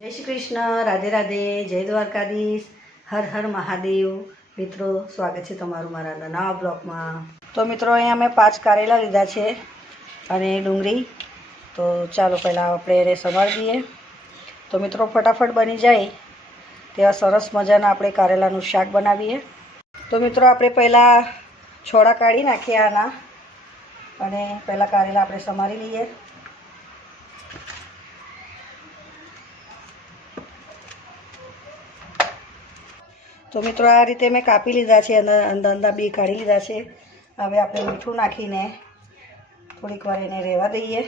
જય શ્રી કૃષ્ણ, રાધે રાધે, જય દ્વારકાધીશ, હર હર મહાદેવ. મિત્રો, સ્વાગત છે તમારું મારા નવા બ્લોગમાં. તો મિત્રો, અહીંયા મેં 5 કારેલા લીધા છે અને ડુંગળી. તો ચાલો પહેલાં આપણે એને સમારી દઈએ. તો મિત્રો, ફટાફટ બની જાય તેવા સરસ મજાના આપણે કારેલાનું શાક બનાવીએ. તો મિત્રો, આપણે પહેલાં છોડા કાઢી નાખીએ આના અને પહેલાં કારેલા આપણે સમારી લઈએ. તો મિત્રો, આ રીતે મેં કાપી લીધા છે, અંદર બી કાઢી લીધા છે. હવે આપણે મીઠું નાખીને થોડીક વાર એને રહેવા દઈએ.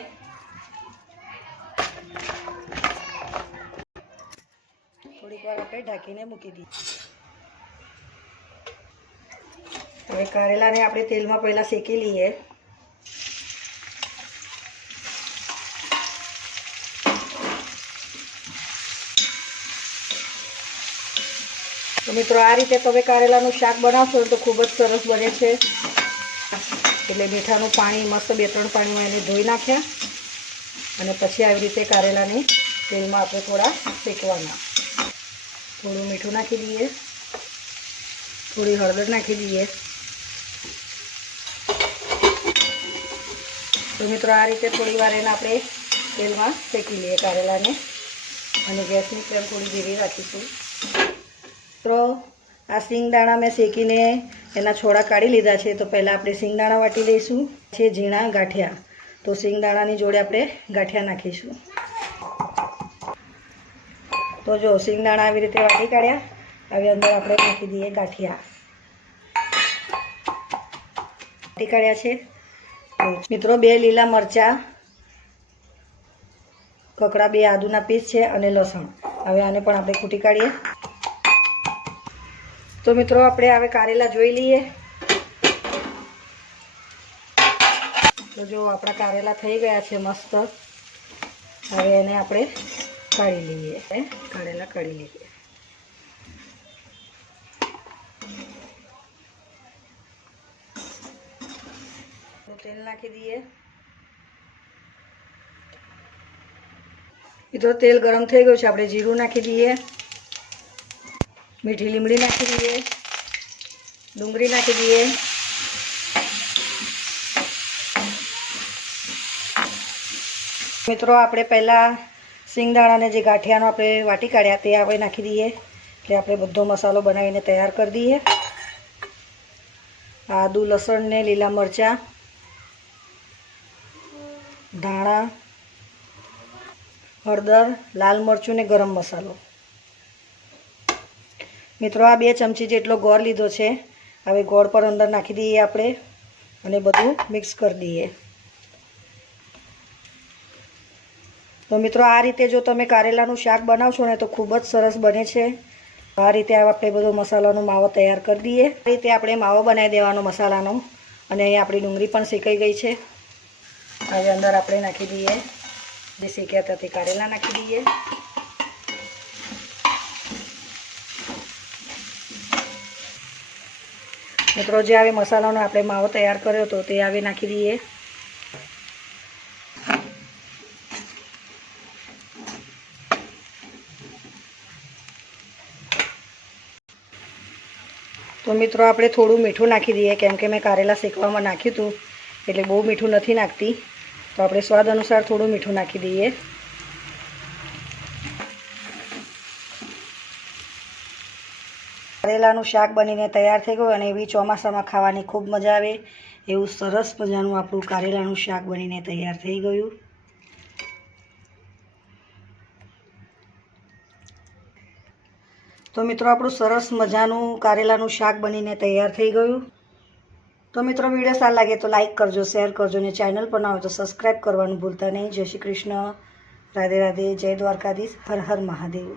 થોડીક વાર આપણે ઢાંકીને મૂકી દઈએ. હવે કારેલાને આપણે તેલમાં પહેલાં શેકી લઈએ. તો મિત્રો, આ રીતે તમે કારેલાનું શાક બનાવશો તો ખૂબ જ સરસ બને છે. એટલે મીઠાનું પાણી મસ્ત 2-3 પાણીમાં એને ધોઈ નાખ્યા અને પછી આવી રીતે કારેલાને તેલમાં આપણે થોડા શેકવાના. થોડું મીઠું નાખી દઈએ, થોડી હળદર નાખી દઈએ. તો મિત્રો, આ રીતે થોડી વાર એને આપણે તેલમાં શેકી લઈએ કારેલાને અને ગેસની ફ્લેમ થોડી ધીરી રાખીશું. મિત્રો, આ સિંગદાણા મેં શેકીને એના છોડા કાઢી લીધા છે. તો પહેલાં આપણે સિંગદાણા વાટી લઈશું. છે ઝીણા ગાંઠિયા, તો સિંગદાણાની જોડે આપણે ગાંઠિયા નાખીશું. તો જો સિંગદાણા આવી રીતે વાટી કાઢ્યા. હવે અંદર આપણે નાખી દઈએ ગાંઠિયા. વાટી કાઢ્યા છે. મિત્રો, 2 લીલા મરચાં, કકડા 2 આદુના પીસ છે અને લસણ. હવે આને પણ આપણે કૂટી કાઢીએ. તો મિત્રો, આપણે હવે કારેલા જોઈ લઈએ. તો જો આપણા કારેલા થઈ ગયા છે મસ્ત. હવે એને આપણે કાઢી લઈએ. કારેલા કાઢી લઈએ. તેલ નાખી દઈએ. મિત્રો, તેલ ગરમ થઈ ગયું છે. આપણે જીરું નાખી દઈએ, મીઠી લીમડી નાખી દઈએ, ડુંગળી નાખી દઈએ. મિત્રો, આપણે પહેલાં સિંગદાણાને જે ગાંઠિયાનો આપણે વાટી કાઢ્યા તે આપણે નાખી દઈએ. એટલે આપણે બધો મસાલો બનાવીને તૈયાર કરી દઈએ. આદુ, લસણ ને લીલા મરચાં, ધાણા, હળદર, લાલ મરચું ને ગરમ મસાલો. મિત્રો, આ 2 ચમચી જેટલો ગોળ લીધો છે. હવે ગોળ પર અંદર નાખી દઈએ આપણે અને બધું મિક્સ કરી દઈએ. તો મિત્રો, આ રીતે જો તમે કારેલાનું શાક બનાવશો ને તો ખૂબ જ સરસ બને છે. આ રીતે આપણે બધો મસાલાનો માવો તૈયાર કરી દઈએ. આ રીતે આપણે માવો બનાવી દેવાનો મસાલાનો. અને અહીંયા આપણી ડુંગળી પણ શેકાઈ ગઈ છે. હવે અંદર આપણે નાખી દઈએ જે શેક્યા હતા તે કારેલા નાખી દઈએ. મિત્રો, જે હવે મસાલાનો આપણે માવો તૈયાર કર્યો હતો તે હવે નાખી દઈએ. તો મિત્રો, આપણે થોડું મીઠું નાખી દઈએ કેમ કે મેં કારેલા શેકવામાં નાખ્યું હતું એટલે બહુ મીઠું નથી નાખતી. તો આપણે સ્વાદ અનુસાર થોડું મીઠું નાખી દઈએ. કારેલાનું શાક બનીને તૈયાર થઈ ગયું અને એવી ચોમાસામાં ખાવાની ખૂબ મજા આવે એવું સરસ મજાનું આપણું કારેલાનું શાક બનીને તૈયાર થઈ ગયું. તો મિત્રો, આપણું સરસ મજાનું કારેલાનું શાક બનીને તૈયાર થઈ ગયું. તો મિત્રો, વિડીયો સારો લાગે તો લાઈક કરજો, શેર કરજો અને ચેનલ પર ના હોય તો સબસ્ક્રાઈબ કરવાનું ભૂલતા નહીં. જય શ્રી કૃષ્ણ, રાધે રાધે, જય દ્વારકાધીશ, હર હર મહાદેવ.